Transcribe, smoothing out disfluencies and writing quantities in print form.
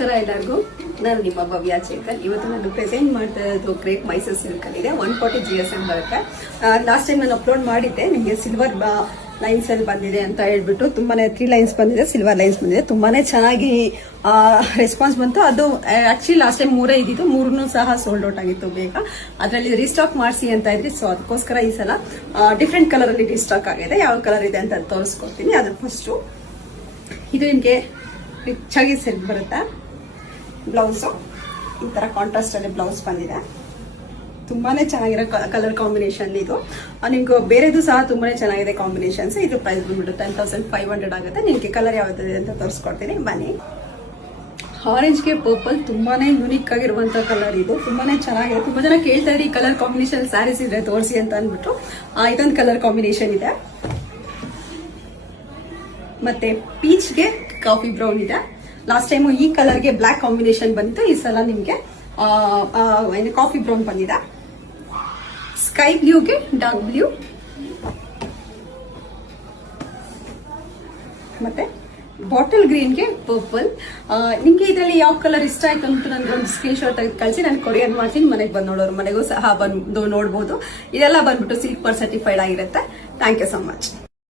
ನಮಸ್ಕಾರ ಎಲ್ಲರಿಗೂ. ನಾನು ನಿಮ್ಮ ಭವ್ಯ ಚೇಕರ್. ಇವತ್ತು ನಾನು ಪ್ರೆಸೆಂಟ್ ಮಾಡ್ತಾ ಇರೋದು ಕ್ರೇಪ್ ಮೈಸೂರು ಸಿಲ್ಕ್ ಅಲ್ಲಿ ಇದೆ. 140 GSM ಬರುತ್ತೆ. ಲಾಸ್ಟ್ ಟೈಮ್ ನಾನು ಅಪ್ಲೋಡ್ ಮಾಡಿದ್ದೆ. ನಿಮಗೆ ಸಿಲ್ವರ್ ಲೈನ್ಸ್ ಅಲ್ಲಿ ಬಂದಿದೆ ಅಂತ ಹೇಳ್ಬಿಟ್ಟು ತುಂಬಾನೇ 3 ಲೈನ್ಸ್ ಬಂದಿದೆ, ಸಿಲ್ವರ್ ಲೈನ್ಸ್ ಬಂದಿದೆ. ತುಂಬಾನೇ ಚೆನ್ನಾಗಿ ರೆಸ್ಪಾನ್ಸ್ ಬಂತು. ಅದು ಆಕ್ಚುಲಿ ಲಾಸ್ಟ್ ಟೈಮ್ 3 ಇದ್ದಿದ್ದು, 3 ಸಹ ಸೋಲ್ಡ್ ಔಟ್ ಆಗಿತ್ತು ಬೇಗ. ಅದರಲ್ಲಿ ರೀಸ್ಟಾಕ್ ಮಾಡಿಸಿ ಅಂತ ಇದ್ರಿ. ಸೊ ಅದಕ್ಕೋಸ್ಕರ ಈ ಸಲ ಡಿಫ್ರೆಂಟ್ ಕಲರ್ ಅಲ್ಲಿ ರೀಸ್ಟಾಕ್ ಆಗಿದೆ. ಯಾವ ಕಲರ್ ಇದೆ ಅಂತ ತೋರಿಸ್ಕೊಡ್ತೀನಿ. ಅದ್ರ ಫಸ್ಟ್ ಇದು ನಿಮಗೆ ರಿಚ್ ಆಗಿ ಸೆಟ್ ಬರುತ್ತೆ. ಬ್ಲೌಸು ಈ ತರ ಕಾಂಟ್ರಾಸ್ಟ್ ಅಲ್ಲಿ ಬ್ಲೌಸ್ ಬಂದಿದೆ. ತುಂಬಾನೇ ಚೆನ್ನಾಗಿರೋ ಕಲರ್ ಕಾಂಬಿನೇಷನ್ ಇದು. ನಿಮ್ಗೆ ಬೇರೆದು ಸಹ ತುಂಬಾನೇ ಚೆನ್ನಾಗಿದೆ ಕಾಂಬಿನೇಷನ್ಸ್. ಇದು ಪ್ರೈಸ್ ಬಂದ್ಬಿಟ್ಟು 10,500 ಆಗುತ್ತೆ. ನಿಮ್ಗೆ ಕಲರ್ ಯಾವ್ದಿದೆ ಅಂತ ತೋರಿಸ್ಕೊಡ್ತೀನಿ, ಬನ್ನಿ. ಆರೆಂಜ್ಗೆ ಪರ್ಪಲ್ ತುಂಬಾನೇ ಯೂನಿಕ್ ಆಗಿರುವಂತ ಕಲರ್ ಇದು. ತುಂಬಾನೇ ಚೆನ್ನಾಗಿದೆ. ತುಂಬಾ ಜನ ಕೇಳ್ತಾ ಇದ್ರಿ ಈ ಕಲರ್ ಕಾಂಬಿನೇಷನ್ ಸ್ಯಾರೀಸ್ ಇದ್ರೆ ತೋರಿಸಿ ಅಂತ ಅಂದ್ಬಿಟ್ಟು ಇದೊಂದು ಕಲರ್ ಕಾಂಬಿನೇಷನ್ ಇದೆ. ಮತ್ತೆ ಪೀಚ್ಗೆ ಕಾಫಿ ಬ್ರೌನ್ ಇದೆ. ಲಾಸ್ಟ್ ಟೈಮ್ ಈ ಕಲರ್ಗೆ ಬ್ಲಾಕ್ ಕಾಂಬಿನೇಷನ್ ಬಂದಿತ್ತು. ಈ ಸಲ ನಿಮ್ಗೆ ಕಾಫಿ ಬ್ರೌನ್ ಬಂದಿದೆ. ಸ್ಕೈ ಬ್ಲೂಗೆ ಡಾರ್ಕ್ ಬ್ಲೂ, ಮತ್ತೆ ಬಾಟಲ್ ಗ್ರೀನ್ಗೆ ಪರ್ಪಲ್. ನಿಮ್ಗೆ ಇದರಲ್ಲಿ ಯಾವ ಕಲರ್ ಇಷ್ಟ ಆಯ್ತು ಅಂತ ನನ್ಗೆ ಒಂದು ಸ್ಕ್ರೀನ್ ಶಾಟ್ ತೆಗೆದು ಕಳಿಸಿ, ನಾನು ಕೊರಿಯರ್ ಮಾಡ್ತೀನಿ. ಮನೆಗೆ ಬಂದು ನೋಡೋರು ಮನೆಗೂ ಸಹ ಬಂದು ನೋಡಬಹುದು. ಇದೆಲ್ಲ ಬಂದ್ಬಿಟ್ಟು ಸಿಲ್ಕ್ ಪರ್ ಸರ್ಟಿಫೈಡ್ ಆಗಿರುತ್ತೆ. Thank you so much.